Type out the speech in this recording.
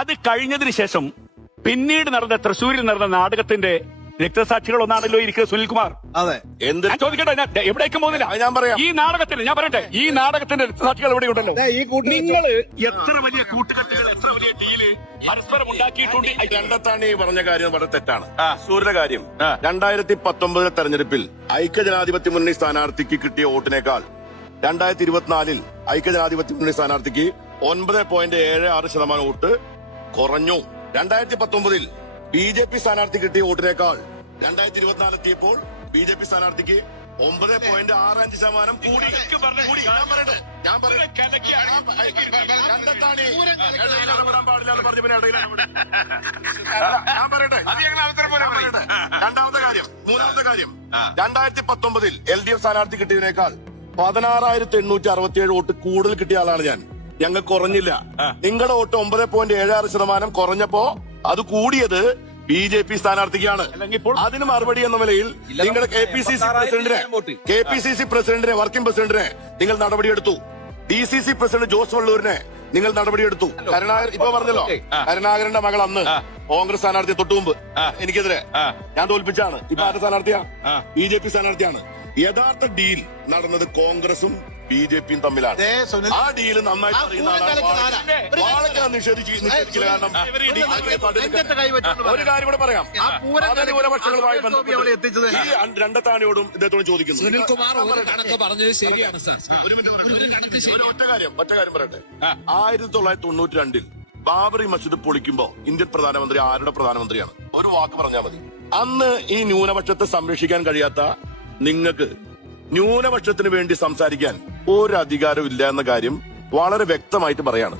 അത് കഴിഞ്ഞതിന് ശേഷം പിന്നീട് നടന്ന തൃശ്ശൂരിൽ നടന്ന നാടകത്തിന്റെ രക്തസാക്ഷികൾ ഒന്നാണല്ലോ ഇരിക്കുന്നത് സുനിൽകുമാർ. അതെ, എന്ത് ചോദിക്കട്ടെ, എവിടേക്കും പോകുന്നില്ല. ഞാൻ പറയാം. ഈ നാടകത്തിന് ഞാൻ പറയട്ടെ, ഈ നാടകത്തിന്റെ രക്തസാക്ഷികൾ എവിടെ ഉണ്ടല്ലോ. നിങ്ങൾ എത്ര വലിയ കൂട്ടുകെട്ടുകൾ, എത്ര വലിയ ഡീല് പരസ്പരം ഉണ്ടാക്കിയിട്ടുണ്ട്. രണ്ടത്താണ് ഈ പറഞ്ഞ കാര്യം വളരെ തെറ്റാണ്. സൂര്യയുടെ കാര്യം 2019 തെരഞ്ഞെടുപ്പിൽ ഐക്യജനാധിപത്യ മുന്നണി സ്ഥാനാർത്ഥിക്ക് കിട്ടിയ വോട്ടിനേക്കാൾ 2024 ഐക്യജനാധിപത്യ മുന്നണി സ്ഥാനാർത്ഥിക്ക് 9.76% വോട്ട് കുറഞ്ഞു. 2019 BJP സ്ഥാനാർത്ഥി കിട്ടിയ വോട്ടിനേക്കാൾ 2024 എത്തിയപ്പോൾ BJP സ്ഥാനാർത്ഥിക്ക് 9.65% കൂടി. ഞാൻ പറയട്ടെ രണ്ടാമത്തെ കാര്യം. മൂന്നാമത്തെ കാര്യം, 2019 LDF സ്ഥാനാർത്ഥി കിട്ടിയതിനേക്കാൾ 16,867 വോട്ട് കൂടുതൽ കിട്ടിയ ആളാണ് ഞാൻ. ഞങ്ങൾ കുറഞ്ഞില്ല. നിങ്ങളുടെ വോട്ട് 9.76% കുറഞ്ഞപ്പോ അത് കൂടിയത് BJP സ്ഥാനാർത്ഥിക്കാണ്. അതിന് മറുപടി എന്ന നിലയിൽ നിങ്ങളുടെ KPCC പ്രസിഡന്റിനെ വർക്കിംഗ് പ്രസിഡന്റിനെ നിങ്ങൾ നടപടിയെടുത്തു. DCC പ്രസിഡന്റ് ജോസ് വള്ളൂരിനെ നിങ്ങൾ നടപടിയെടുത്തു. ഇപ്പൊ പറഞ്ഞല്ലോ, കരുണാകരന്റെ മകൾ അന്ന് കോൺഗ്രസ് സ്ഥാനാർത്ഥിയെ തൊട്ടു മുമ്പ് എനിക്കെതിരെ ഞാൻ തോൽപ്പിച്ചാണ്. ഇപ്പൊ ആരുടെ സ്ഥാനാർത്ഥിയാ? BJP സ്ഥാനാർത്ഥിയാണ്. യഥാർത്ഥ ഡീൽ നടന്നത് കോൺഗ്രസും BJPയും തമ്മിലാണ്. ആ ഡീല് നന്നായിട്ട് അറിയുന്ന നിഷേധിക്കില്ല. കാരണം ഒരു കാര്യം കൂടെ പറയാം. ന്യൂനപക്ഷങ്ങളുമായി ബന്ധപ്പെട്ട് ഈ രണ്ടത്താണിയോടും ഇദ്ദേഹത്തോടും ചോദിക്കുന്നു. സുനിൽകുമാർ പറഞ്ഞത് ശരിയാണ് സർ. ഒറ്റ കാര്യം പറയട്ടെ. 1992 ബാബറി മസ്ജിദ് പൊളിക്കുമ്പോ ഇന്ത്യൻ പ്രധാനമന്ത്രി ആരുടെ പ്രധാനമന്ത്രിയാണ്? ഒരു വാക്ക് പറഞ്ഞാൽ മതി. അന്ന് ഈ ന്യൂനപക്ഷത്തെ സംരക്ഷിക്കാൻ കഴിയാത്ത നിങ്ങൾക്ക് ന്യൂനപക്ഷത്തിന് വേണ്ടി സംസാരിക്കാൻ ഒരു അധികാരവും ഇല്ല എന്ന കാര്യം വളരെ വ്യക്തമായിട്ട് പറയാണ്.